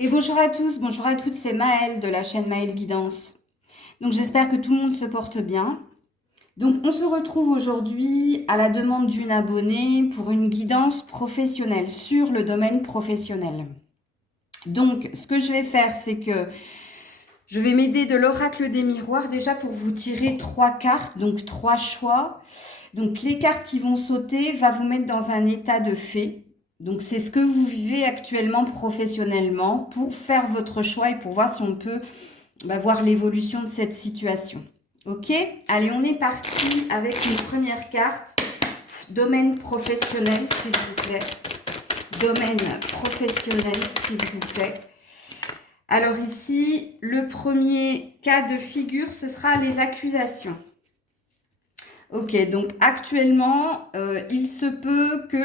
Et bonjour à tous, bonjour à toutes, c'est Maëlle de la chaîne Maëlle Guidance. Donc j'espère que tout le monde se porte bien. Donc on se retrouve aujourd'hui à la demande d'une abonnée pour une guidance professionnelle sur le domaine professionnel. Donc ce que je vais faire, c'est que je vais m'aider de l'oracle des miroirs déjà pour vous tirer 3 cartes, donc 3 choix. Donc les cartes qui vont sauter va vous mettre dans un état de fait. Donc c'est ce que vous vivez actuellement professionnellement pour faire votre choix et pour voir si on peut voir l'évolution de cette situation. Ok? Allez, on est parti avec une première carte. Domaine professionnel, s'il vous plaît. Domaine professionnel, s'il vous plaît. Alors ici, le premier cas de figure, ce sera les accusations. Ok, donc actuellement, il se peut que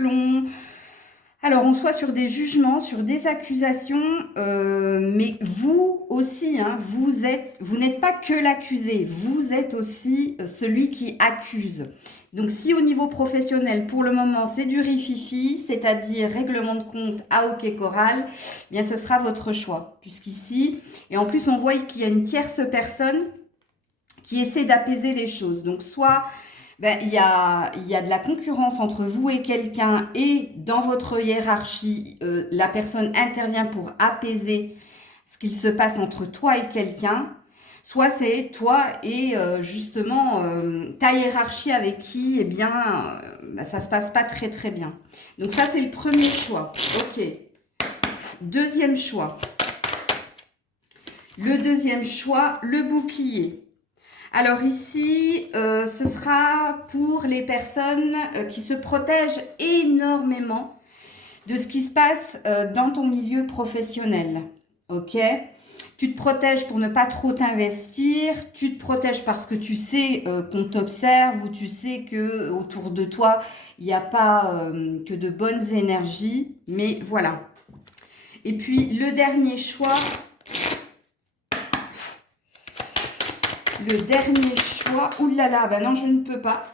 on soit sur des jugements, sur des accusations, mais vous aussi, hein, vous n'êtes pas que l'accusé, vous êtes aussi celui qui accuse. Donc si au niveau professionnel, pour le moment, c'est du rififi, c'est-à-dire règlement de compte à OK Choral, eh bien ce sera votre choix. Puisqu'ici, et en plus on voit qu'il y a une tierce personne qui essaie d'apaiser les choses. Donc soit il y a de la concurrence entre vous et quelqu'un et dans votre hiérarchie, la personne intervient pour apaiser ce qu'il se passe entre toi et quelqu'un. Soit c'est toi et justement ta hiérarchie avec qui, eh bien, ça se passe pas très très bien. Donc ça, c'est le premier choix. Ok. Deuxième choix. Le deuxième choix, le bouclier. Alors ici, ce sera pour les personnes qui se protègent énormément de ce qui se passe dans ton milieu professionnel. Ok? Tu te protèges pour ne pas trop t'investir, tu te protèges parce que tu sais qu'on t'observe ou tu sais que autour de toi, il n'y a pas que de bonnes énergies. Mais voilà. Et puis le dernier choix, oulala, bah non, je ne peux pas.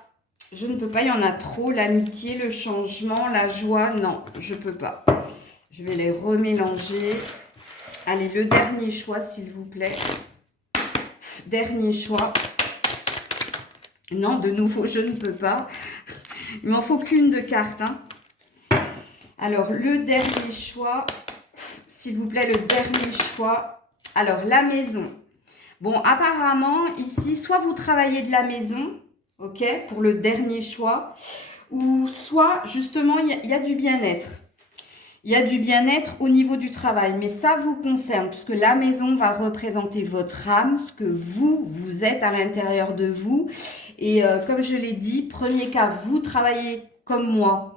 Je ne peux pas, il y en a trop. L'amitié, le changement, la joie, non, je ne peux pas. Je vais les remélanger. Allez, le dernier choix, s'il vous plaît. Dernier choix. Non, de nouveau, je ne peux pas. Il m'en faut qu'une de carte. Hein. Alors, le dernier choix, s'il vous plaît, le dernier choix. Alors, la maison. Bon, apparemment, ici, soit vous travaillez de la maison, ok, pour le dernier choix, ou soit, justement, il y a du bien-être. Il y a du bien-être au niveau du travail, mais ça vous concerne, puisque la maison va représenter votre âme, ce que vous êtes à l'intérieur de vous. Et comme je l'ai dit, premier cas, vous travaillez comme moi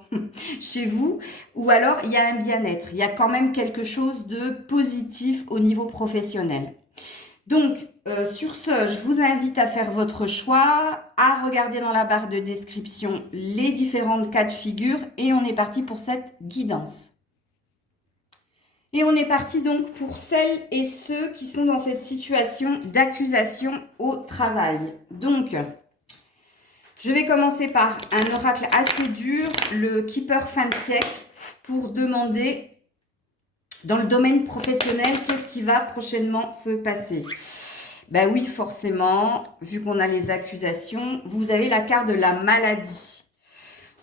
chez vous, ou alors il y a un bien-être. Il y a quand même quelque chose de positif au niveau professionnel. Donc, sur ce, je vous invite à faire votre choix, à regarder dans la barre de description les différentes cas de figure et on est parti pour cette guidance. Et on est parti donc pour celles et ceux qui sont dans cette situation d'accusation au travail. Donc, je vais commencer par un oracle assez dur, le Keeper fin de siècle, pour demander dans le domaine professionnel qu'est-ce qui va prochainement se passer. Ben oui, forcément, vu qu'on a les accusations, vous avez la carte de la maladie.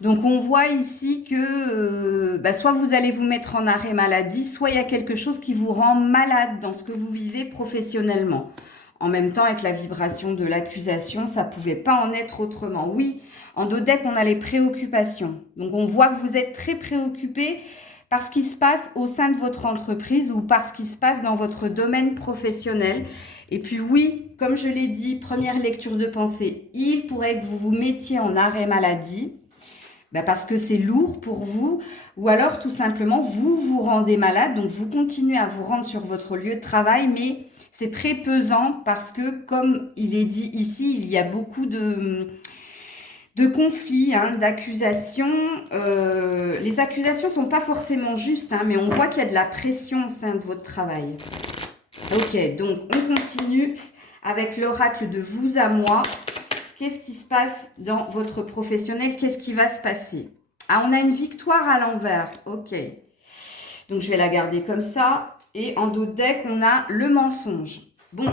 Donc, on voit ici que soit vous allez vous mettre en arrêt maladie, soit il y a quelque chose qui vous rend malade dans ce que vous vivez professionnellement. En même temps, avec la vibration de l'accusation, ça ne pouvait pas en être autrement. Oui, en dos deck, on a les préoccupations. Donc, on voit que vous êtes très préoccupé par ce qui se passe au sein de votre entreprise ou par ce qui se passe dans votre domaine professionnel. Et puis oui, comme je l'ai dit, première lecture de pensée, il pourrait que vous vous mettiez en arrêt maladie. Parce que c'est lourd pour vous, ou alors tout simplement vous vous rendez malade, donc vous continuez à vous rendre sur votre lieu de travail, mais c'est très pesant parce que comme il est dit ici, il y a beaucoup de conflits, hein, d'accusations. Les accusations ne sont pas forcément justes, hein, mais on voit qu'il y a de la pression au sein de votre travail. Ok, donc on continue avec l'oracle de vous à moi. Qu'est-ce qui se passe dans votre professionnel? Qu'est-ce qui va se passer? Ah, on a une victoire à l'envers. Ok. Donc, je vais la garder comme ça. Et en dos de deck, on a le mensonge. Bon,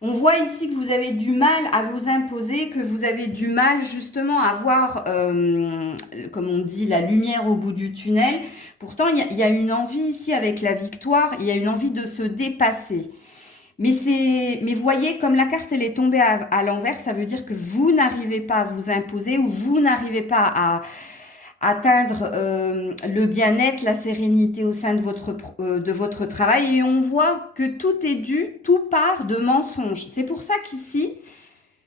on voit ici que vous avez du mal à vous imposer, que vous avez du mal justement à voir, comme on dit, la lumière au bout du tunnel. Pourtant, il y a une envie ici avec la victoire, il y a une envie de se dépasser. Mais vous voyez, comme la carte elle est tombée à l'envers, ça veut dire que vous n'arrivez pas à vous imposer ou vous n'arrivez pas à atteindre le bien-être, la sérénité au sein de votre travail. Et on voit que tout est dû, tout part de mensonges. C'est pour ça qu'ici,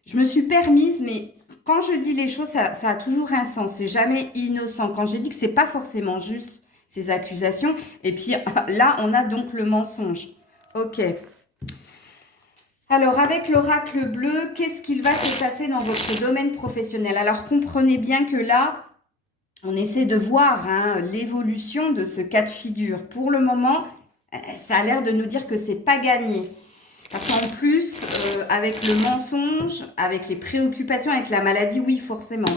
je me suis permise, mais quand je dis les choses, ça a toujours un sens. C'est jamais innocent. Quand j'ai dit que c'est pas forcément juste ces accusations. Et puis là, on a donc le mensonge. Ok. Alors, avec l'oracle bleu, qu'est-ce qu'il va se passer dans votre domaine professionnel? Alors, comprenez bien que là, on essaie de voir l'évolution de ce cas de figure. Pour le moment, ça a l'air de nous dire que c'est pas gagné. Parce qu'en plus, avec le mensonge, avec les préoccupations, avec la maladie, oui, forcément,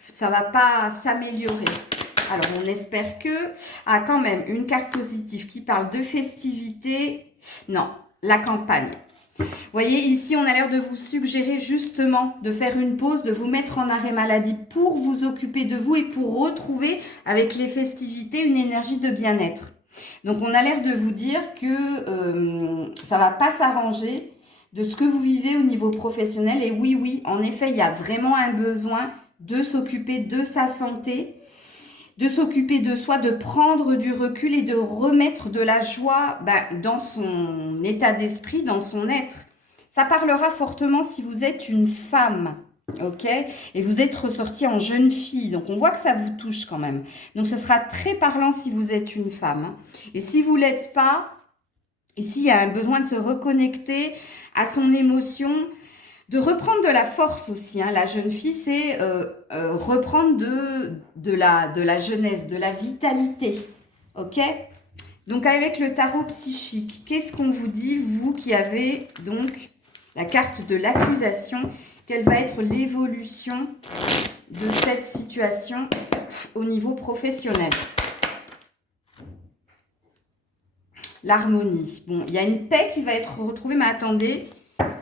ça va pas s'améliorer. Alors, on espère que... Ah, quand même, une carte positive qui parle de festivité. Non, la campagne. Vous voyez, ici, on a l'air de vous suggérer justement de faire une pause, de vous mettre en arrêt maladie pour vous occuper de vous et pour retrouver avec les festivités une énergie de bien-être. Donc, on a l'air de vous dire que ça va pas s'arranger de ce que vous vivez au niveau professionnel. Et oui, en effet, il y a vraiment un besoin de s'occuper de sa santé, de s'occuper de soi, de prendre du recul et de remettre de la joie dans son état d'esprit, dans son être. Ça parlera fortement si vous êtes une femme, ok? Et vous êtes ressortie en jeune fille, donc on voit que ça vous touche quand même. Donc ce sera très parlant si vous êtes une femme. Et si vous ne l'êtes pas, ici il y a un besoin de se reconnecter à son émotion, de reprendre de la force aussi. La jeune fille, c'est reprendre de la jeunesse, de la vitalité. Ok? Donc, avec le tarot psychique, qu'est-ce qu'on vous dit, vous qui avez donc la carte de l'accusation? Quelle va être l'évolution de cette situation au niveau professionnel? L'harmonie. Bon, il y a une paix qui va être retrouvée, mais attendez...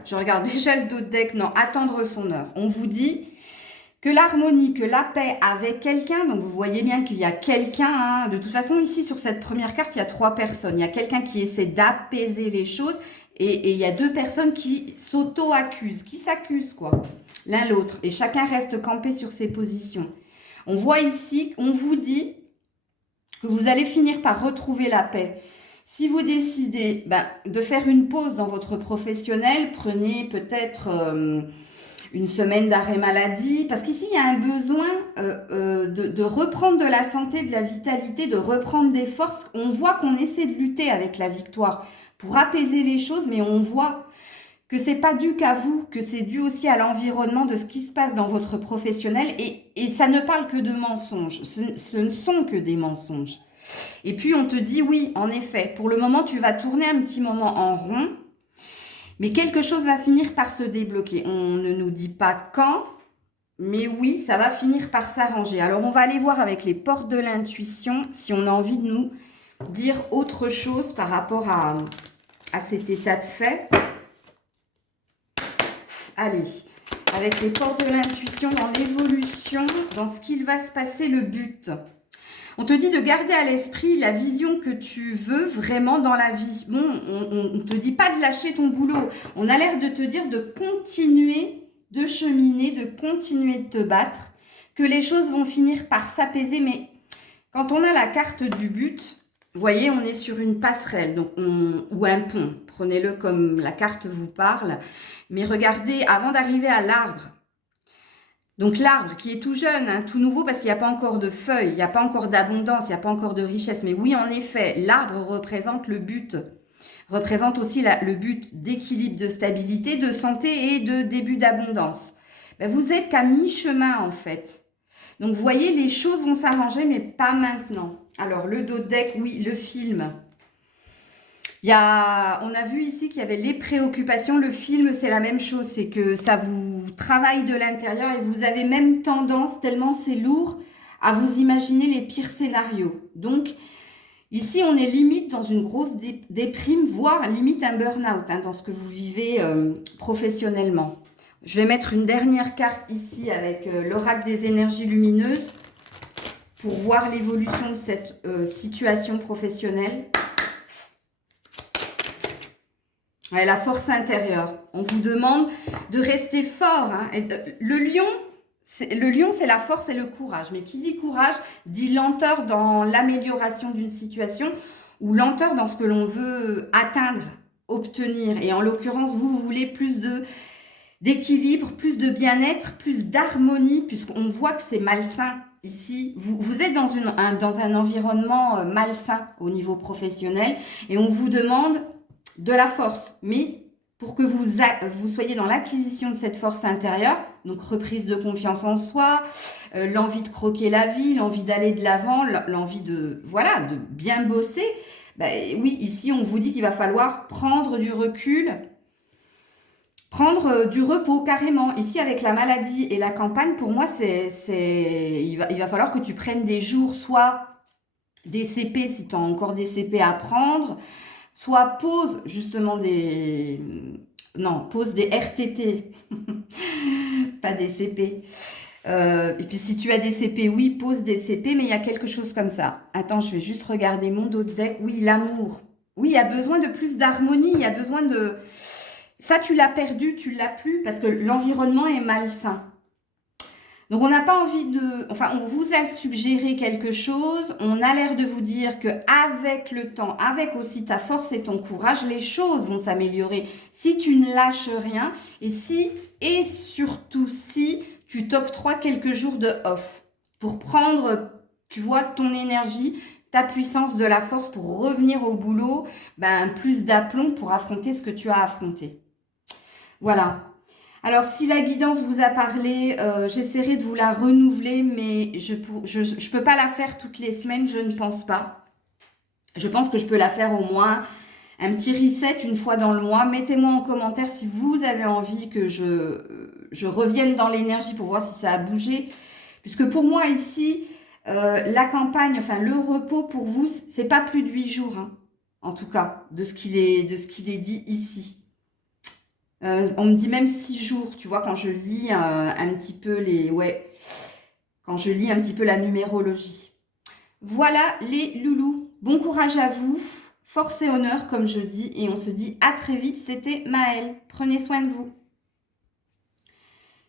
Je regarde déjà le dos de deck. Non, attendre son heure. On vous dit que l'harmonie, que la paix avec quelqu'un, donc vous voyez bien qu'il y a quelqu'un, de toute façon ici sur cette première carte, il y a 3 personnes. Il y a quelqu'un qui essaie d'apaiser les choses et il y a 2 personnes qui s'auto-accusent, qui s'accusent quoi, l'un l'autre. Et chacun reste campé sur ses positions. On voit ici, on vous dit que vous allez finir par retrouver la paix. Si vous décidez de faire une pause dans votre professionnel, prenez peut-être une semaine d'arrêt maladie, parce qu'ici, il y a un besoin de reprendre de la santé, de la vitalité, de reprendre des forces. On voit qu'on essaie de lutter avec la victoire pour apaiser les choses, mais on voit que c'est pas dû qu'à vous, que c'est dû aussi à l'environnement de ce qui se passe dans votre professionnel, et ça ne parle que de mensonges. Ce ne sont que des mensonges. Et puis, on te dit, oui, en effet, pour le moment, tu vas tourner un petit moment en rond, mais quelque chose va finir par se débloquer. On ne nous dit pas quand, mais oui, ça va finir par s'arranger. Alors, on va aller voir avec les portes de l'intuition si on a envie de nous dire autre chose par rapport à cet état de fait. Allez, avec les portes de l'intuition dans l'évolution, dans ce qu'il va se passer, le but. On te dit de garder à l'esprit la vision que tu veux vraiment dans la vie. Bon, on ne te dit pas de lâcher ton boulot. On a l'air de te dire de continuer de cheminer, de continuer de te battre, que les choses vont finir par s'apaiser. Mais quand on a la carte du but, vous voyez, on est sur une passerelle ou un pont. Prenez-le comme la carte vous parle. Mais regardez, avant d'arriver à l'arbre, donc l'arbre qui est tout jeune, tout nouveau parce qu'il n'y a pas encore de feuilles, il n'y a pas encore d'abondance, il n'y a pas encore de richesse. Mais oui, en effet, l'arbre représente le but, représente aussi le but d'équilibre, de stabilité, de santé et de début d'abondance. Vous êtes qu'à mi-chemin en fait. Donc vous voyez, les choses vont s'arranger, mais pas maintenant. Alors le dos de deck, oui, le film. On a vu ici qu'il y avait les préoccupations. Le film, c'est la même chose. C'est que ça vous travaille de l'intérieur et vous avez même tendance, tellement c'est lourd, à vous imaginer les pires scénarios. Donc, Ici, on est limite dans une grosse déprime, voire limite un burn-out hein, dans ce que vous vivez professionnellement. Je vais mettre une dernière carte ici avec l'oracle des énergies lumineuses pour voir l'évolution de cette situation professionnelle. Ouais, la force intérieure. On vous demande de rester fort. Hein. Le lion, c'est la force et le courage. Mais qui dit courage, dit lenteur dans l'amélioration d'une situation ou lenteur dans ce que l'on veut atteindre, obtenir. Et en l'occurrence, vous voulez plus d'équilibre, plus de bien-être, plus d'harmonie, puisqu'on voit que c'est malsain. Ici, vous êtes dans un environnement malsain au niveau professionnel et on vous demande de la force, mais pour que vous soyez dans l'acquisition de cette force intérieure, donc reprise de confiance en soi, l'envie de croquer la vie, l'envie d'aller de l'avant, l'envie de bien bosser, ben, oui, ici on vous dit qu'il va falloir prendre du recul, prendre du repos carrément. Ici avec la maladie et la campagne, pour moi, il va falloir que tu prennes des jours, soit des CP si tu as encore des CP à prendre, soit pose justement pose des RTT, pas des CP. Et puis si tu as des CP, oui, pose des CP, mais il y a quelque chose comme ça. Attends, je vais juste regarder mon dos de deck. Oui, l'amour. Oui, il y a besoin de plus d'harmonie, il y a besoin de... Ça, tu l'as perdu, tu l'as plus, parce que l'environnement est malsain. Donc, on n'a pas envie de... Enfin, on vous a suggéré quelque chose. On a l'air de vous dire qu'avec le temps, avec aussi ta force et ton courage, les choses vont s'améliorer si tu ne lâches rien et surtout si tu t'octroies quelques jours de off pour prendre, tu vois, ton énergie, ta puissance de la force pour revenir au boulot, plus d'aplomb pour affronter ce que tu as affronté. Voilà. Alors, si la guidance vous a parlé, j'essaierai de vous la renouveler, mais je ne peux pas la faire toutes les semaines, je ne pense pas. Je pense que je peux la faire au moins un petit reset une fois dans le mois. Mettez-moi en commentaire si vous avez envie que je revienne dans l'énergie pour voir si ça a bougé. Puisque pour moi ici, la campagne, enfin le repos pour vous, c'est pas plus de 8 jours, hein, en tout cas, de ce qu'il est dit ici. On me dit même 6 jours, tu vois, quand je lis un petit peu quand je lis un petit peu la numérologie. Voilà les loulous. Bon courage à vous, force et honneur comme je dis, et on se dit à très vite. C'était Maëlle. Prenez soin de vous.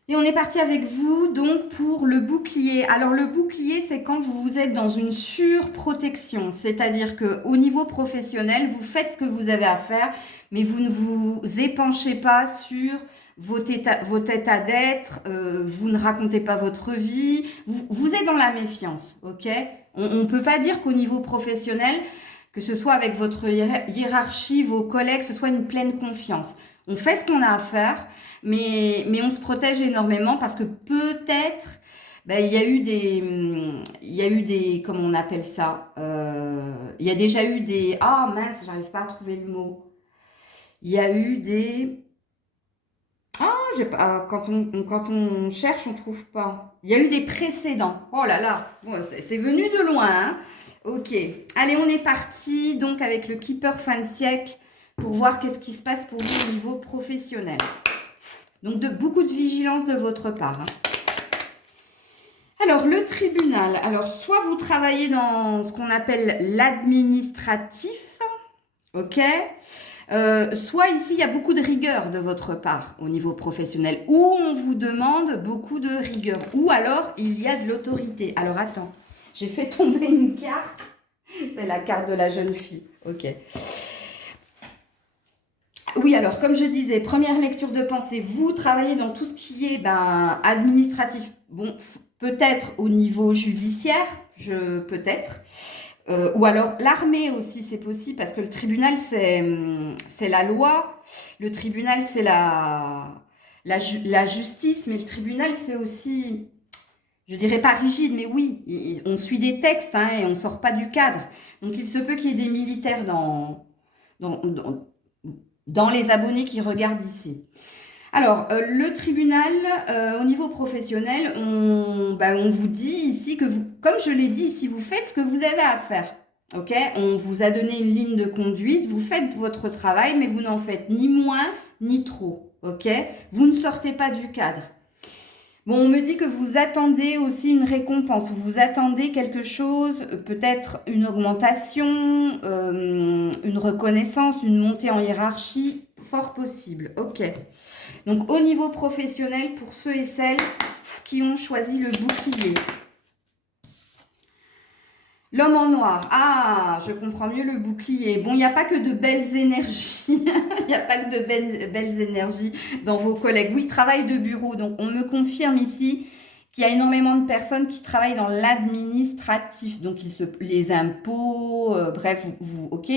Et on est parti avec vous donc pour le bouclier. Alors le bouclier, c'est quand vous êtes dans une surprotection, c'est-à-dire qu'au niveau professionnel, vous faites ce que vous avez à faire, mais vous ne vous épanchez pas sur vos têtes à d'être, vous ne racontez pas votre vie, vous êtes dans la méfiance, ok? On ne peut pas dire qu'au niveau professionnel, que ce soit avec votre hiérarchie, vos collègues, ce soit une pleine confiance. On fait ce qu'on a à faire, mais on se protège énormément parce que peut-être, il y a eu des, comment on appelle ça, il y a déjà eu des, ah mince, j'arrive pas à trouver le mot. Il y a eu des, quand on cherche, on trouve pas. Il y a eu des précédents. Oh là là, bon, c'est venu de loin, hein. Ok, allez, on est parti donc avec le Keeper fin de siècle pour voir qu'est-ce qui se passe pour vous au niveau professionnel. Donc, beaucoup de vigilance de votre part. Hein. Alors, le tribunal. Alors, soit vous travaillez dans ce qu'on appelle l'administratif, ok, soit ici, il y a beaucoup de rigueur de votre part au niveau professionnel, où on vous demande beaucoup de rigueur, ou alors il y a de l'autorité. Alors, attends, j'ai fait tomber une carte. C'est la carte de la jeune fille. Ok. Oui, alors, comme je disais, première lecture de pensée, vous travaillez dans tout ce qui est administratif. Bon, peut-être au niveau judiciaire, peut-être. Ou alors l'armée aussi, c'est possible, parce que le tribunal, c'est la loi. Le tribunal, c'est la justice, mais le tribunal, c'est aussi, je dirais pas rigide, mais oui, on suit des textes hein, et on sort pas du cadre. Donc, il se peut qu'il y ait des militaires dans les abonnés qui regardent ici. Alors, le tribunal, au niveau professionnel, on vous dit ici que vous, comme je l'ai dit ici, vous faites ce que vous avez à faire. Ok, on vous a donné une ligne de conduite, vous faites votre travail, mais vous n'en faites ni moins ni trop. Ok, vous ne sortez pas du cadre. Bon, on me dit que vous attendez aussi une récompense, vous attendez quelque chose, peut-être une augmentation, une reconnaissance, une montée en hiérarchie, fort possible. Ok. Donc, au niveau professionnel, pour ceux et celles qui ont choisi le bouclier. L'homme en noir. Ah, je comprends mieux le bouclier. Bon, il n'y a pas que de belles énergies. Il n'y a pas que de belles énergies dans vos collègues. Oui, travail de bureau. Donc, on me confirme ici qu'il y a énormément de personnes qui travaillent dans l'administratif. Donc, les impôts, bref, ok.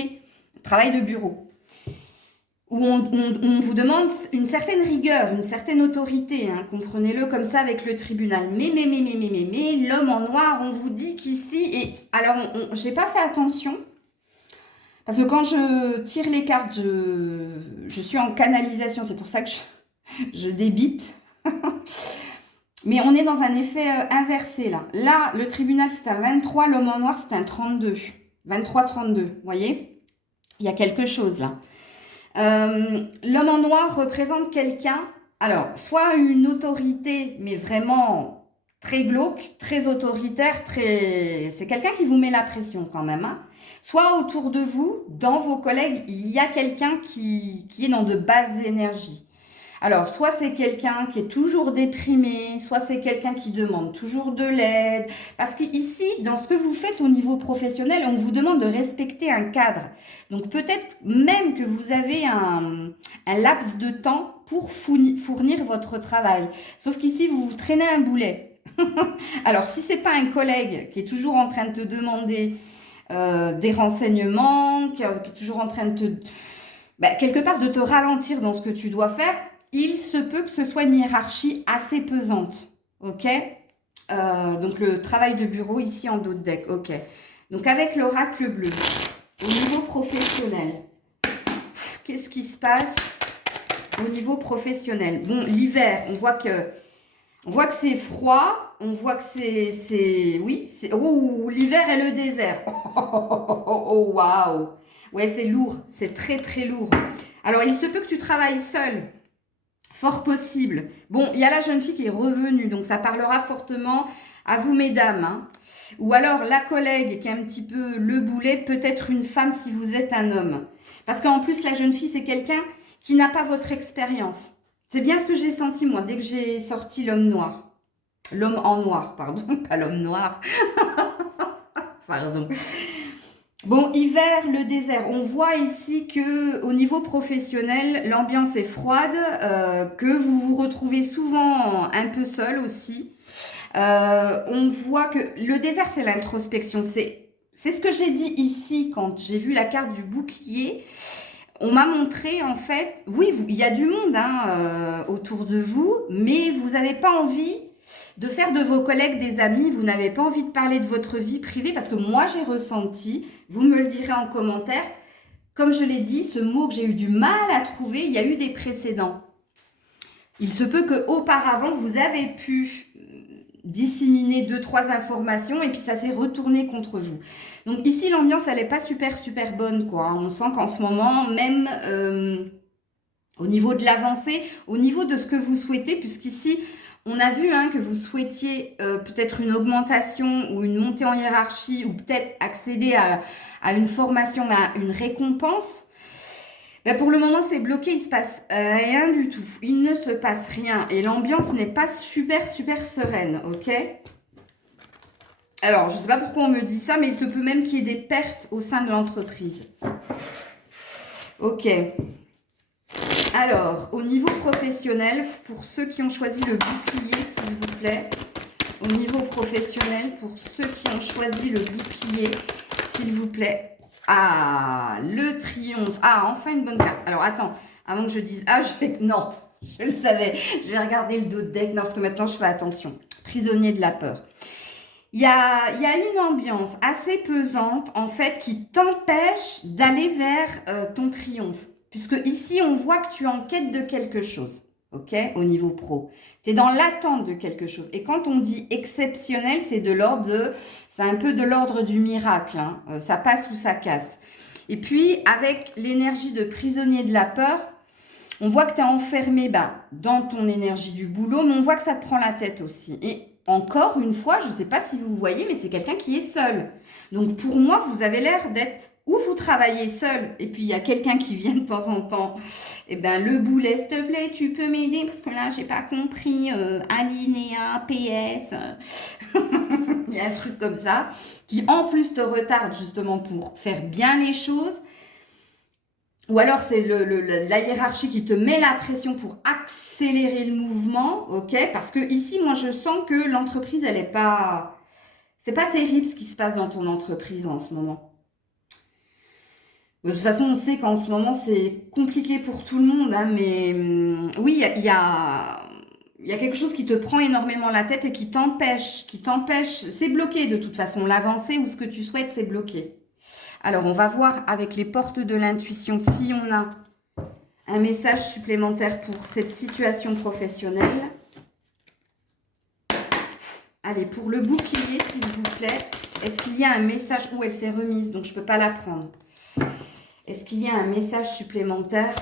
Travail de bureau. Où on vous demande une certaine rigueur, une certaine autorité, hein, comprenez-le comme ça avec le tribunal. Mais, l'homme en noir, on vous dit qu'ici, et alors, j'ai pas fait attention, parce que quand je tire les cartes, je suis en canalisation, c'est pour ça que je débite. Mais on est dans un effet inversé, là. Là, le tribunal, c'est un 23, l'homme en noir, c'est un 32. 23-32, vous voyez? Il y a quelque chose, là. L'homme en noir représente quelqu'un, alors, soit une autorité, mais vraiment très glauque, très autoritaire, c'est quelqu'un qui vous met la pression quand même, hein. Soit autour de vous, dans vos collègues, il y a quelqu'un qui est dans de basses énergies. Alors, soit c'est quelqu'un qui est toujours déprimé, soit c'est quelqu'un qui demande toujours de l'aide. Parce qu'ici, dans ce que vous faites au niveau professionnel, on vous demande de respecter un cadre. Donc, peut-être même que vous avez un laps de temps pour fournir votre travail. Sauf qu'ici, vous traînez un boulet. Alors, si c'est pas un collègue qui est toujours en train de te demander des renseignements, qui est toujours en train de quelque part de te ralentir dans ce que tu dois faire, il se peut que ce soit une hiérarchie assez pesante, ok? Donc, le travail de bureau ici en dos de deck, ok. Donc, avec l'oracle bleu, au niveau professionnel, qu'est-ce qui se passe au niveau professionnel? Bon, l'hiver, on voit que c'est froid, on voit que oui, oh, l'hiver et le désert. Oh, waouh! Ouais, c'est lourd, c'est très, très lourd. Alors, il se peut que tu travailles seul. Fort possible. Bon, il y a la jeune fille qui est revenue, donc ça parlera fortement à vous, mesdames, hein. Ou alors la collègue qui est un petit peu le boulet, peut-être une femme si vous êtes un homme. Parce qu'en plus, la jeune fille, c'est quelqu'un qui n'a pas votre expérience. C'est bien ce que j'ai senti, moi, dès que j'ai sorti l'homme noir. L'homme en noir, pardon, pas l'homme noir. Pardon. Bon, hiver, le désert. On voit ici que au niveau professionnel, l'ambiance est froide, que vous vous retrouvez souvent un peu seul aussi. On voit que le désert, c'est l'introspection. C'est ce que j'ai dit ici quand j'ai vu la carte du bouclier. On m'a montré en fait, oui, il y a du monde hein, autour de vous, mais vous n'avez pas envie de faire de vos collègues des amis, vous n'avez pas envie de parler de votre vie privée, parce que moi j'ai ressenti, vous me le direz en commentaire, comme je l'ai dit, ce mot que j'ai eu du mal à trouver, il y a eu des précédents. Il se peut qu'auparavant, vous avez pu disséminer 2-3 informations et puis ça s'est retourné contre vous. Donc ici, l'ambiance, elle n'est pas super bonne, quoi. On sent qu'en ce moment, même au niveau de l'avancée, au niveau de ce que vous souhaitez, puisqu'ici, on a vu hein, que vous souhaitiez peut-être une augmentation ou une montée en hiérarchie ou peut-être accéder à une formation, à une récompense. Ben pour le moment, c'est bloqué, il ne se passe rien du tout. Il ne se passe rien et l'ambiance n'est pas super sereine, ok? Alors, je ne sais pas pourquoi on me dit ça, mais il se peut même qu'il y ait des pertes au sein de l'entreprise. Ok. Alors, au niveau professionnel, pour ceux qui ont choisi le bouclier, s'il vous plaît. Au niveau professionnel, pour ceux qui ont choisi le bouclier, s'il vous plaît. Ah, le triomphe. Ah, enfin une bonne carte. Alors, attends, avant que je dise... Ah, non, je le savais. Je vais regarder le dos de deck. Non, parce que maintenant, je fais attention. Prisonnier de la peur. Il y a une ambiance assez pesante, en fait, qui t'empêche d'aller vers ton triomphe. Puisque ici, on voit que tu es en quête de quelque chose. ok, au niveau pro. Tu es dans l'attente de quelque chose. Et quand on dit exceptionnel, c'est un peu de l'ordre du miracle, hein. Ça passe ou ça casse. Et puis, avec l'énergie de prisonnier de la peur, on voit que tu es enfermé dans ton énergie du boulot, mais on voit que ça te prend la tête aussi. Et encore une fois, je ne sais pas si vous voyez, mais c'est quelqu'un qui est seul. Donc pour moi, vous avez l'air d'être, ou vous travaillez seul, et puis il y a quelqu'un qui vient de temps en temps, et ben le boulet, s'il te plaît, tu peux m'aider, parce que là, j'ai pas compris, alinéa, PS, il y a un truc comme ça, qui en plus te retarde justement pour faire bien les choses. Ou alors c'est la hiérarchie qui te met la pression pour accélérer le mouvement, ok? Parce que ici, moi, je sens que l'entreprise, c'est pas terrible ce qui se passe dans ton entreprise en ce moment. De toute façon, on sait qu'en ce moment, c'est compliqué pour tout le monde, hein, mais oui, il y a quelque chose qui te prend énormément la tête et qui t'empêche, c'est bloqué de toute façon, l'avancée ou ce que tu souhaites, c'est bloqué. Alors, on va voir avec les portes de l'intuition si on a un message supplémentaire pour cette situation professionnelle. Allez, pour le bouclier, s'il vous plaît, est-ce qu'il y a un message où elle s'est remise, donc je ne peux pas la prendre. Est-ce qu'il y a un message supplémentaire?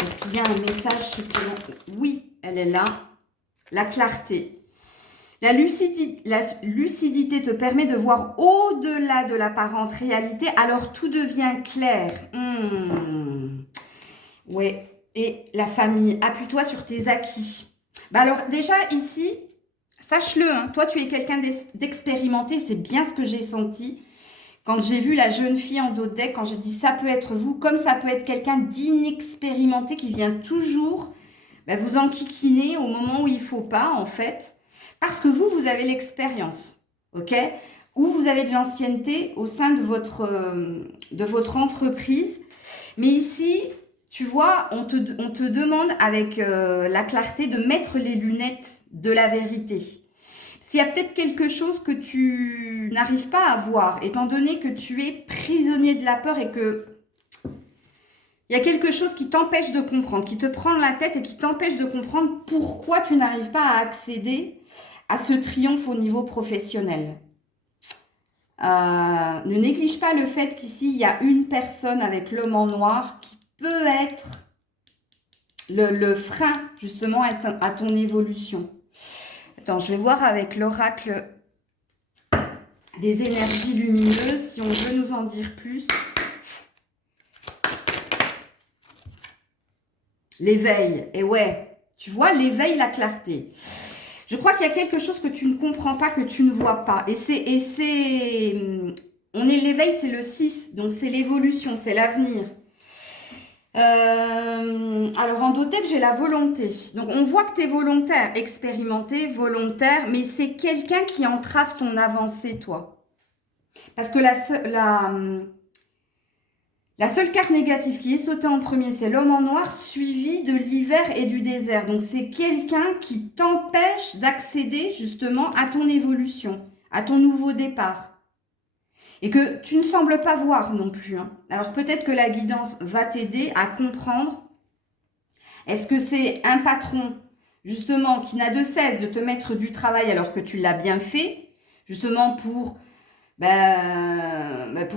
Est-ce qu'il y a un message supplémentaire? Oui, elle est là. La clarté. La lucidité te permet de voir au-delà de l'apparente réalité, alors tout devient clair. Ouais. Et la famille, appuie-toi sur tes acquis. Alors déjà ici, sache-le, hein, toi tu es quelqu'un d'expérimenté, c'est bien ce que j'ai senti. Quand j'ai vu la jeune fille en dos de deck, quand j'ai dit ça peut être vous, comme ça peut être quelqu'un d'inexpérimenté qui vient toujours vous enquiquiner au moment où il ne faut pas en fait. Parce que vous avez l'expérience, ok? Ou vous avez de l'ancienneté au sein de votre entreprise. Mais ici, tu vois, on te demande avec la clarté de mettre les lunettes de la vérité. S'il y a peut-être quelque chose que tu n'arrives pas à voir, étant donné que tu es prisonnier de la peur et que il y a quelque chose qui t'empêche de comprendre, qui te prend la tête et qui t'empêche de comprendre pourquoi tu n'arrives pas à accéder à ce triomphe au niveau professionnel. Ne néglige pas le fait qu'ici, il y a une personne avec l'homme en noir qui peut être le frein, justement, à ton évolution. Attends, je vais voir avec l'oracle des énergies lumineuses, si on veut nous en dire plus. L'éveil, et ouais, tu vois, l'éveil, la clarté. Je crois qu'il y a quelque chose que tu ne comprends pas, que tu ne vois pas. L'éveil, c'est le 6, donc c'est l'évolution, c'est l'avenir. Alors, en doté, j'ai la volonté. Donc, on voit que tu es volontaire, expérimenté, volontaire, mais c'est quelqu'un qui entrave ton avancée, toi. Parce que la seule carte négative qui est sautée en premier, c'est l'homme en noir, suivi de l'hiver et du désert. Donc, c'est quelqu'un qui t'empêche d'accéder justement à ton évolution, à ton nouveau départ. Et que tu ne sembles pas voir non plus, hein. Alors, peut-être que la guidance va t'aider à comprendre. Est-ce que c'est un patron, justement, qui n'a de cesse de te mettre du travail alors que tu l'as bien fait, justement pour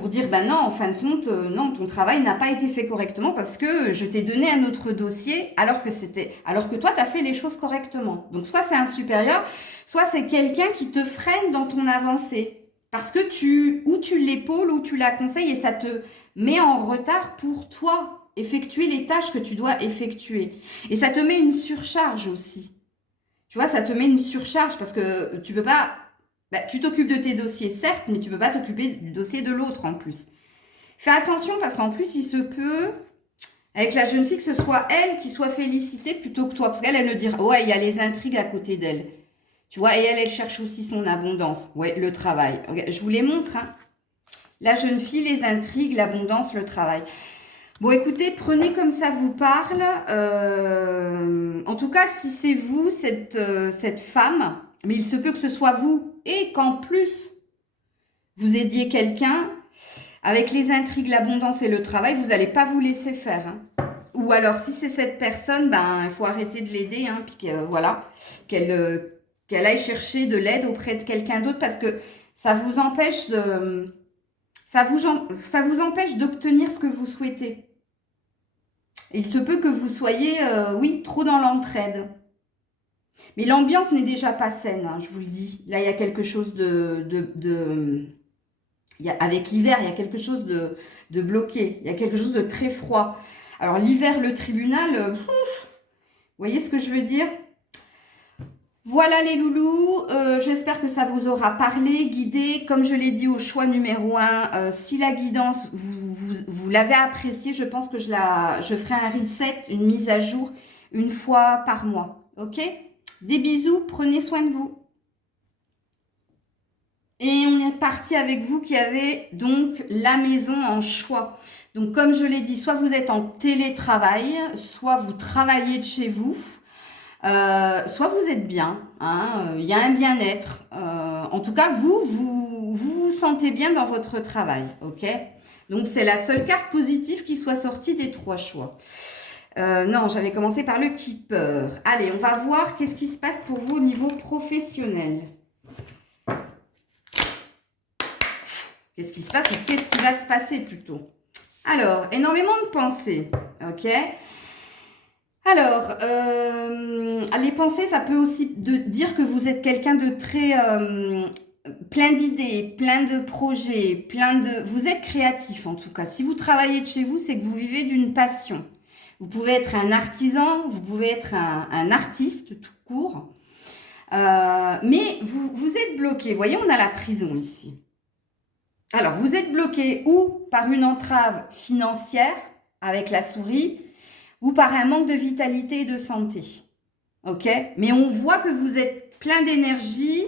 dire non, en fin de compte, non, ton travail n'a pas été fait correctement parce que je t'ai donné un autre dossier alors que toi, tu as fait les choses correctement. Donc, soit c'est un supérieur, soit c'est quelqu'un qui te freine dans ton avancée. Parce que tu l'épaules ou tu la conseilles et ça te met en retard pour toi effectuer les tâches que tu dois effectuer. Et ça te met une surcharge aussi. Tu vois, ça te met une surcharge parce que tu peux pas... tu t'occupes de tes dossiers, certes, mais tu peux pas t'occuper du dossier de l'autre en plus. Fais attention parce qu'en plus, il se peut, avec la jeune fille, que ce soit elle qui soit félicitée plutôt que toi. Parce qu'elle, elle ne dira, ouais, il y a les intrigues à côté d'elle. Tu vois, et elle cherche aussi son abondance. Ouais, le travail. Okay, je vous les montre, hein. La jeune fille, les intrigues, l'abondance, le travail. Bon, écoutez, prenez comme ça vous parle. En tout cas, si c'est vous, cette femme, mais il se peut que ce soit vous et qu'en plus, vous aidiez quelqu'un, avec les intrigues, l'abondance et le travail, vous n'allez pas vous laisser faire, hein. ou alors, si c'est cette personne, ben, il faut arrêter de l'aider, hein, puis voilà, qu'elle aille chercher de l'aide auprès de quelqu'un d'autre, parce que ça vous empêche ça vous empêche d'obtenir ce que vous souhaitez. Il se peut que vous soyez, oui, trop dans l'entraide. Mais l'ambiance n'est déjà pas saine, hein, je vous le dis. Là, il y a quelque chose avec l'hiver, il y a quelque chose de bloqué. Il y a quelque chose de très froid. Alors, l'hiver, le tribunal, vous voyez ce que je veux dire? Voilà les loulous, j'espère que ça vous aura parlé, guidé. Comme je l'ai dit au choix numéro 1, si la guidance, vous l'avez appréciée, je pense que je ferai un reset, une mise à jour, une fois par mois. Ok? Des bisous, prenez soin de vous. Et on est parti avec vous qui avez donc la maison en choix. Donc comme je l'ai dit, soit vous êtes en télétravail, soit vous travaillez de chez vous. Soit vous êtes bien, hein, y a un bien-être. En tout cas, vous sentez bien dans votre travail, ok? Donc, c'est la seule carte positive qui soit sortie des 3 choix. Non, j'avais commencé par le Keeper. Allez, on va voir qu'est-ce qui se passe pour vous au niveau professionnel. Qu'est-ce qui se passe ou qu'est-ce qui va se passer plutôt? Alors, énormément de pensées, ok? Alors, les pensées, ça peut aussi dire que vous êtes quelqu'un de très plein d'idées, plein de projets, vous êtes créatif en tout cas. Si vous travaillez de chez vous, c'est que vous vivez d'une passion. Vous pouvez être un artisan, vous pouvez être un artiste tout court. Mais vous êtes bloqué. Vous voyez, on a la prison ici. Alors, vous êtes bloqué ou par une entrave financière avec la souris, ou par un manque de vitalité et de santé. Ok? Mais on voit que vous êtes plein d'énergie,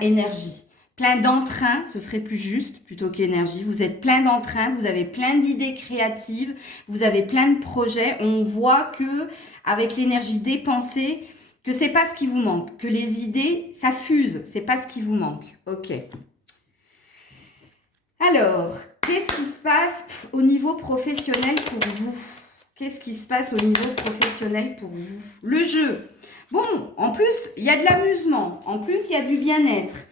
énergie, plein d'entrain, ce serait plus juste, plutôt qu'énergie. Vous êtes plein d'entrain, vous avez plein d'idées créatives, vous avez plein de projets. On voit que, avec l'énergie dépensée, que c'est pas ce qui vous manque, que les idées, ça fuse, c'est pas ce qui vous manque. Ok. Alors, qu'est-ce qui se passe au niveau professionnel pour vous? Qu'est-ce qui se passe au niveau professionnel pour vous? Le jeu. Bon, en plus, il y a de l'amusement. En plus, il y a du bien-être.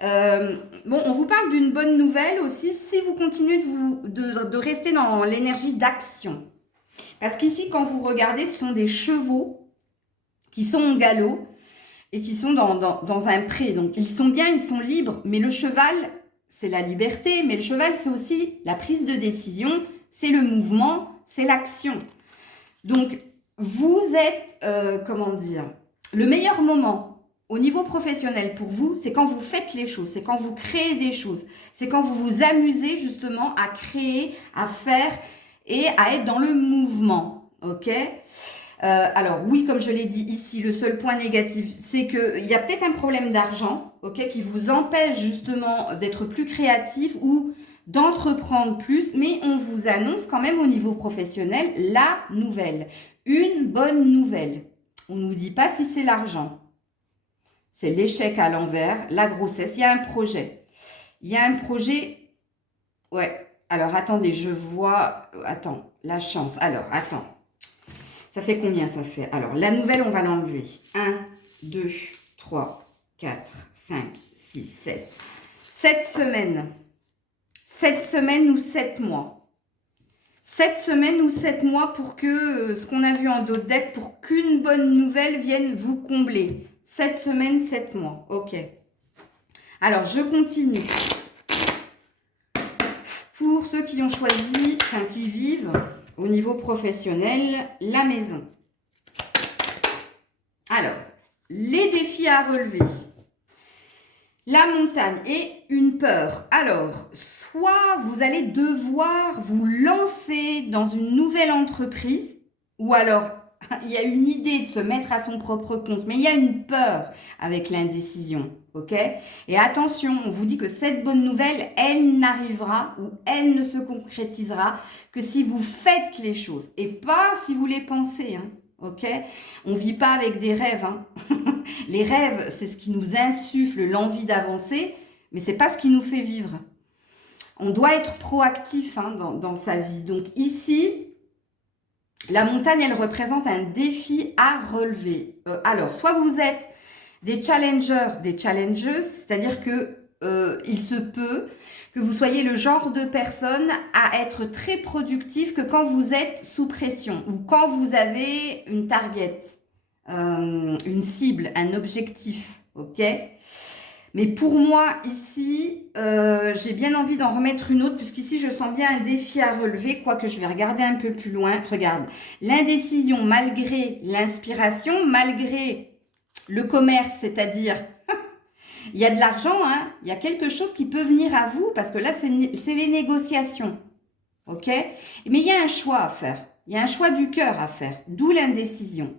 On vous parle d'une bonne nouvelle aussi si vous continuez de rester dans l'énergie d'action. Parce qu'ici, quand vous regardez, ce sont des chevaux qui sont en galop et qui sont dans un pré. Donc, ils sont bien, ils sont libres, mais le cheval, c'est la liberté, mais le cheval, c'est aussi la prise de décision, c'est le mouvement, c'est l'action. Donc, vous êtes, le meilleur moment au niveau professionnel pour vous, c'est quand vous faites les choses, c'est quand vous créez des choses, c'est quand vous vous amusez justement à créer, à faire et à être dans le mouvement, ok? Alors oui, comme je l'ai dit ici, le seul point négatif, c'est qu'il y a peut-être un problème d'argent, ok, qui vous empêche justement d'être plus créatif ou d'entreprendre plus, mais on vous annonce quand même au niveau professionnel la nouvelle, une bonne nouvelle. On ne nous dit pas si c'est l'argent, c'est l'échec à l'envers, la grossesse, il y a un projet. Il y a un projet, ouais, alors attendez, je vois, attends, la chance, alors attends. Ça fait combien ça fait? Alors, la nouvelle, on va l'enlever. 1, 2, 3, 4, 5, 6, 7. 7 semaines. 7 semaines ou 7 mois. 7 semaines ou 7 mois pour que, ce qu'on a vu en dos de deck, pour qu'une bonne nouvelle vienne vous combler. 7 semaines, 7 mois. Ok. Alors, je continue. Pour ceux qui ont choisi, enfin qui vivent au niveau professionnel, la maison. Alors, les défis à relever. La montagne et une peur. Alors, soit vous allez devoir vous lancer dans une nouvelle entreprise, ou alors il y a une idée de se mettre à son propre compte, mais il y a une peur avec l'indécision, ok? Et attention, on vous dit que cette bonne nouvelle, elle n'arrivera ou elle ne se concrétisera que si vous faites les choses et pas si vous les pensez, hein, ok? On ne vit pas avec des rêves, hein. Les rêves, c'est ce qui nous insuffle l'envie d'avancer, mais ce n'est pas ce qui nous fait vivre. On doit être proactif, hein, dans sa vie. Donc ici, La montagne, elle représente un défi à relever. Alors, soit vous êtes des challengers, des challengeuses, c'est-à-dire que il se peut que vous soyez le genre de personne à être très productif que quand vous êtes sous pression ou quand vous avez une target, une cible, un objectif, ok? Mais pour moi, ici, j'ai bien envie d'en remettre une autre, puisqu'ici, je sens bien un défi à relever, quoique je vais regarder un peu plus loin. Regarde, l'indécision malgré l'inspiration, malgré le commerce, c'est-à-dire, il y a de l'argent, hein, il y a quelque chose qui peut venir à vous, parce que là, c'est les négociations, ok? Mais il y a un choix à faire, il y a un choix du cœur à faire, d'où l'indécision,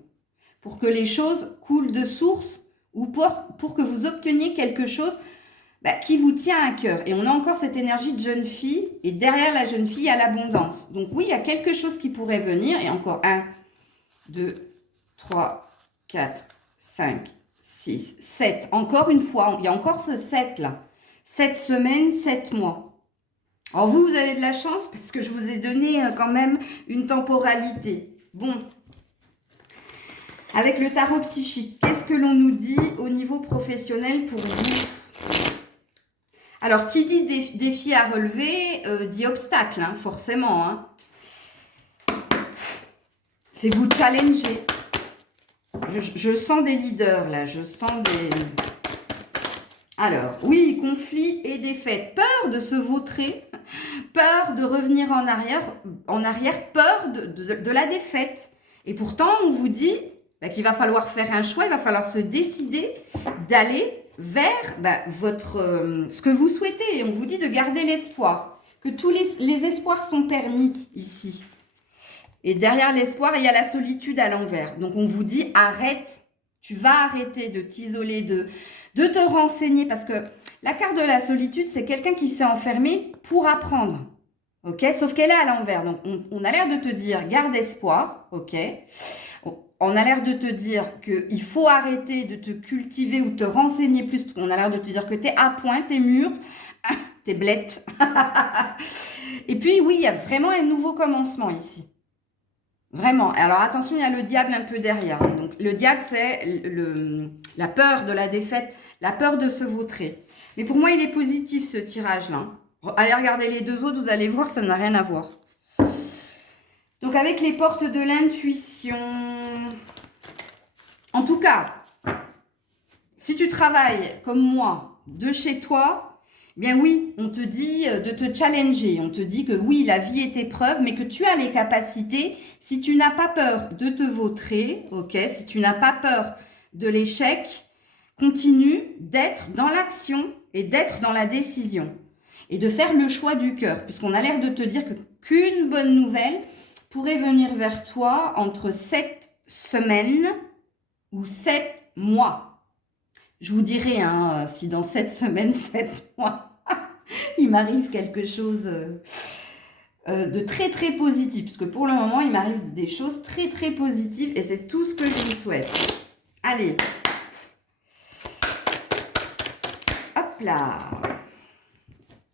pour que les choses coulent de source, ou pour que vous obteniez quelque chose qui vous tient à cœur. Et on a encore cette énergie de jeune fille, et derrière la jeune fille, il y a l'abondance. Donc oui, il y a quelque chose qui pourrait venir, et encore 1, 2, 3, 4, 5, 6, 7. Encore une fois, il y a encore ce 7 là. 7 semaines, 7 mois. Alors vous, vous avez de la chance, parce que je vous ai donné quand même une temporalité. Bon. Avec le tarot psychique, qu'est-ce que l'on nous dit au niveau professionnel pour vous? Alors, qui dit défi à relever, dit obstacle, hein, forcément. Hein. C'est vous challenger. Je sens des leaders, là. Je sens des... Alors, oui, conflit et défaite. Peur de se vautrer. Peur de revenir en arrière, peur de la défaite. Et pourtant, on vous dit qu'il va falloir faire un choix, il va falloir se décider d'aller vers ce que vous souhaitez. Et on vous dit de garder l'espoir, que tous les espoirs sont permis ici. Et derrière l'espoir, il y a la solitude à l'envers. Donc on vous dit arrête, tu vas arrêter de t'isoler, de te renseigner. Parce que la carte de la solitude, c'est quelqu'un qui s'est enfermé pour apprendre. Ok, sauf qu'elle est à l'envers. Donc on a l'air de te dire garde espoir, ok. On a l'air de te dire qu'il faut arrêter de te cultiver ou te renseigner plus, parce qu'on a l'air de te dire que tu es à point, tu es mûr, tu es blette. Et puis, oui, il y a vraiment un nouveau commencement ici. Vraiment. Alors, attention, il y a le diable un peu derrière. Donc, le diable, c'est la peur de la défaite, la peur de se vautrer. Mais pour moi, il est positif, ce tirage-là. Allez regarder les deux autres, vous allez voir, ça n'a rien à voir. Donc, avec les portes de l'intuition... En tout cas, si tu travailles comme moi de chez toi, eh bien oui, on te dit de te challenger. On te dit que oui, la vie est épreuve, mais que tu as les capacités. Si tu n'as pas peur de te vautrer, ok, si tu n'as pas peur de l'échec, continue d'être dans l'action et d'être dans la décision. Et de faire le choix du cœur, puisqu'on a l'air de te dire qu'une bonne nouvelle pourrait venir vers toi entre 7 semaines ou 7 mois. Je vous dirai hein, si dans 7 semaines, 7 mois, il m'arrive quelque chose de très très positif. Parce que pour le moment, il m'arrive des choses très très positives et c'est tout ce que je vous souhaite. Allez. Hop là.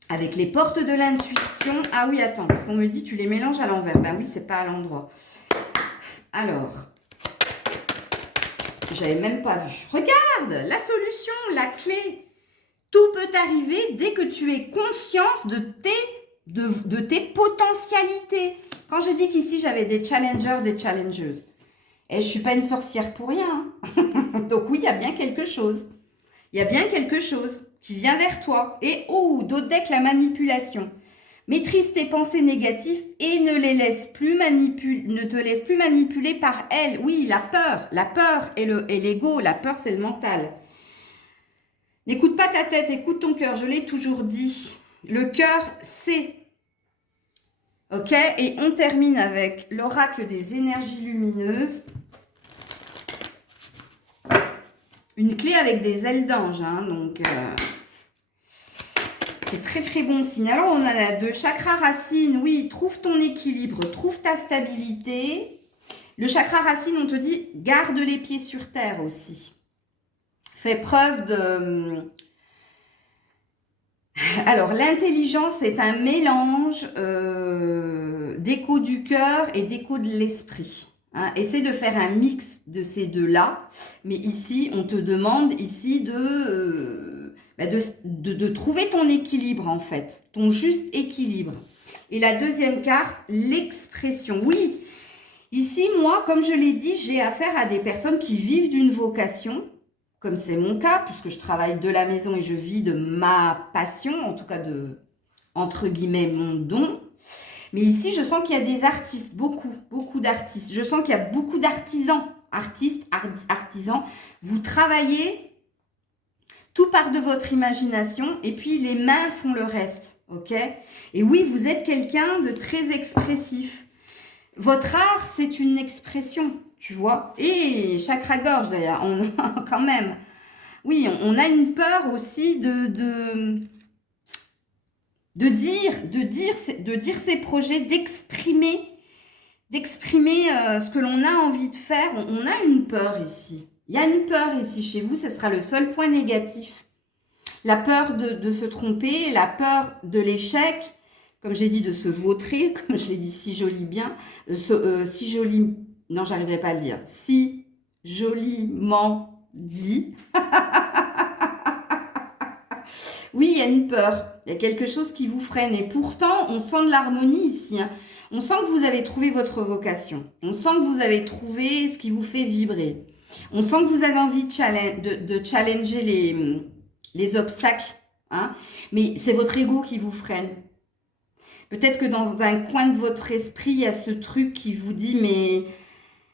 Avec les portes de l'intuition. Ah oui, attends, parce qu'on me dit tu les mélanges à l'envers. Ben oui, c'est pas à l'endroit. Alors... J'avais même pas vu. Regarde, la solution, la clé. Tout peut arriver dès que tu es conscience de tes potentialités. Quand je dis qu'ici, j'avais des challengers, des challengeuses, et je ne suis pas une sorcière pour rien. Hein. Donc oui, il y a bien quelque chose. Il y a bien quelque chose qui vient vers toi. Et oh, d'autres decks, la manipulation. Maîtrise tes pensées négatives et ne te laisse plus manipuler par elles. Oui, la peur et l'ego. La peur, c'est le mental. N'écoute pas ta tête, écoute ton cœur. Je l'ai toujours dit. Le cœur, c'est. Ok, et on termine avec l'oracle des énergies lumineuses. Une clé avec des ailes d'ange, hein, donc... C'est très très bon signe. Alors, on a de chakra racine. Oui, trouve ton équilibre, trouve ta stabilité. Le chakra racine, on te dit, garde les pieds sur terre aussi. Fais preuve de... Alors, l'intelligence est un mélange d'écho du cœur et d'écho de l'esprit. Hein. Essaie de faire un mix de ces deux-là. Mais ici, on te demande ici de trouver ton équilibre, en fait. Ton juste équilibre. Et la deuxième carte, l'expression. Oui, ici, moi, comme je l'ai dit, j'ai affaire à des personnes qui vivent d'une vocation, comme c'est mon cas, puisque je travaille de la maison et je vis de ma passion, en tout cas de, entre guillemets, mon don. Mais ici, je sens qu'il y a des artistes, beaucoup d'artistes. Je sens qu'il y a beaucoup d'artisans, artisans. Vous travaillez, tout part de votre imagination et puis les mains font le reste, ok? Et oui, vous êtes quelqu'un de très expressif. Votre art, c'est une expression, tu vois? Et chakra-gorge, d'ailleurs, on a quand même. Oui, on a une peur aussi de dire ses projets, d'exprimer ce que l'on a envie de faire. On a une peur ici. Il y a une peur ici chez vous, ce sera le seul point négatif. La peur de se tromper, la peur de l'échec, comme j'ai dit, de se vautrer, comme je l'ai dit si joli bien, si joli, non, j'arriverai pas à le dire, si joliment dit. Oui, il y a une peur, il y a quelque chose qui vous freine et pourtant, on sent de l'harmonie ici. Hein. On sent que vous avez trouvé votre vocation. On sent que vous avez trouvé ce qui vous fait vibrer. On sent que vous avez envie de challenger les obstacles. Hein. Mais c'est votre ego qui vous freine. Peut-être que dans un coin de votre esprit, il y a ce truc qui vous dit « mais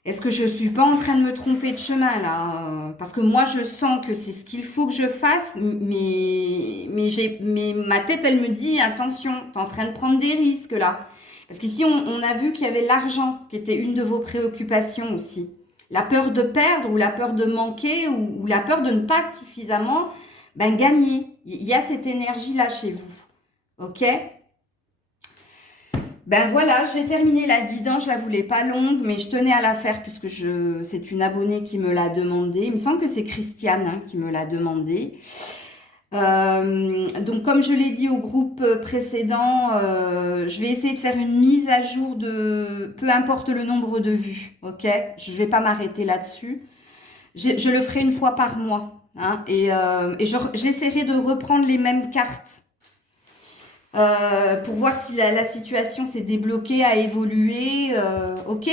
est-ce que je ne suis pas en train de me tromper de chemin là? Parce que moi, je sens que c'est ce qu'il faut que je fasse, mais ma tête, elle me dit « attention, tu es en train de prendre des risques là. » Parce qu'ici, on a vu qu'il y avait l'argent qui était une de vos préoccupations aussi. La peur de perdre ou la peur de manquer ou la peur de ne pas suffisamment gagner. Il y a cette énergie-là chez vous. Ok? Ben voilà, j'ai terminé la guidance, je la voulais pas longue, mais je tenais à la faire puisque c'est une abonnée qui me l'a demandé. Il me semble que c'est Christiane qui me l'a demandé. Donc comme je l'ai dit au groupe précédent, je vais essayer de faire une mise à jour de peu importe le nombre de vues, ok? Je ne vais pas m'arrêter là-dessus. Je le ferai une fois par mois, hein, et j'essaierai de reprendre les mêmes cartes pour voir si la situation s'est débloquée, a évolué, ok?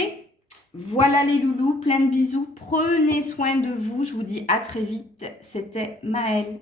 Voilà les loulous, plein de bisous, prenez soin de vous, je vous dis à très vite, c'était Maëlle.